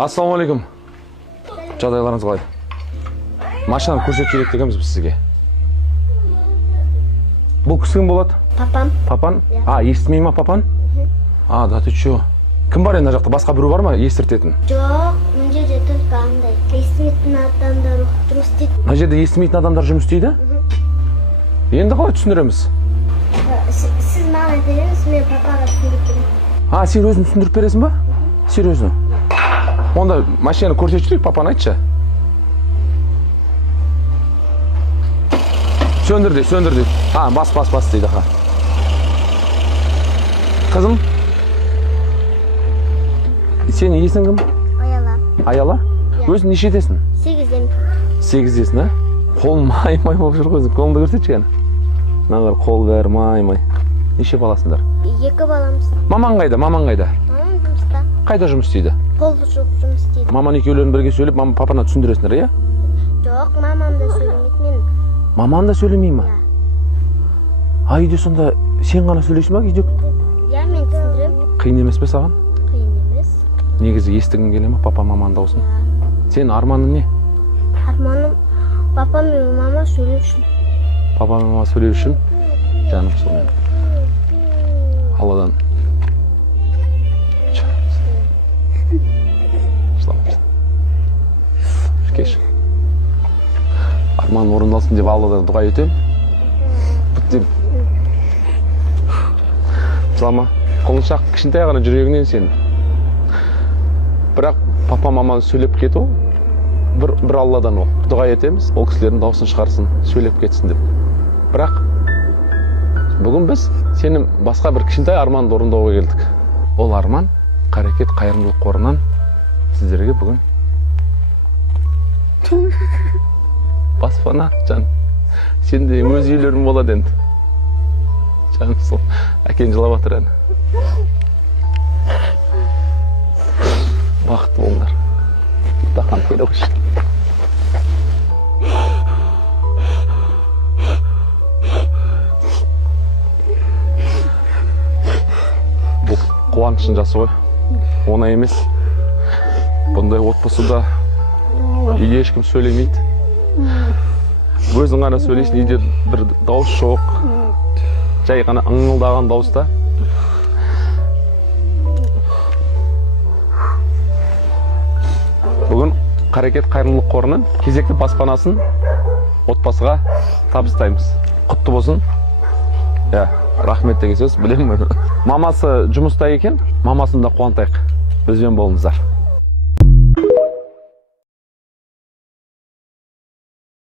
Ассалаумалейкум. Жағдайларыңыз қалай? Машинаны көрсетіп жіберейік дегенбіз біз сізге. Бұл кісі кім болады? Папам. Папан? Естімей ма папан? Да ты чё? Кім бар енді жақта? Басқа біреу бар ма естіртетін? Жоқ, мына жерде только андай естімейтін адамдар жұмыс істейді. Мына жерде естімейтін адамдар жұмыс істейді? Енді қалай түсіндіреміз? Сіз маған беріңіз, мен папаға түсіндіріп беремін. Сен өзің түсіндіріп бересің ба? Серьезно? Онда машинаны көрсетіп жіберейік, папаны айтшы. Söndür de. Bas deydi. Kızım. Senin есің кім? Аяла. Аяла? Өзің нешедесің? 8-ден. 8-десің, Қолың май болып жүр ғой. Қолыңды көрсетші кәні. Нағыр қол бәрі май. Неше баласыңдар? 2 баламыз. Мамаң қайда? Мамам жұмыста. Қайда жұмыс істейді? Пол жуып жұмыс істейді. Маман екеулерін бірге сөйлеп, мама папана түсіндіресіңдер, иә? Жоқ, мамам да сөйлемейді мен. Маман да сөйлемей ма? Үйде сонда сен ғана сөйлейсің ба үйде? Иә, мен түсіндірем. Қиын емес пе саған? Қиын емес. Негізі естігің келе ма папа маман даусын? Сен арманың не? Арманым папа мен мама сөйлеу үшін. Папа мен мама сөйлеу үшін? Жаным сол мен. Алладан. Кеш. Арман орындалсын деп Алладан дұға етем. Бүттем. Жылама. Қолыншақ кішінтай ғана жүрегінен сен. Бірақ папа маманы сөйлеп кету бір Алладан ол. Дұға етеміз. Ол кісілердің дауысын шығарсын, сөйлеп кетсін деп. Бірақ бүгін біз сенің басқа бір кішінтай арманды орындауға келдік. Ол арман Қарекет қайырымдылық қорынан сіздерге бүгін баспана, жан. Сенде өз үйлерің болады енді. Жаным сол. Әкең жылап жатыр әні. Бақытты болыңдар. Таққан келе қойшы. Бұл қуанышын жасы ғой. Оңай емес. Бұндай отбасыда үйде ешкім сөйлемейді. Өзің ғана сөйлейсің, үйде бір дауыс жоқ. Жай ғана ыңылдаған дауыста. Бүгін Қарекет қайырымдылық қорының кезекті баспанасын отбасыға табыстаймыз. Құтты болсын. Рахмет деген сөз, білемін. Мамасы жұмыста екен, мамасын да қуантайық. Бізбен болыңыздар.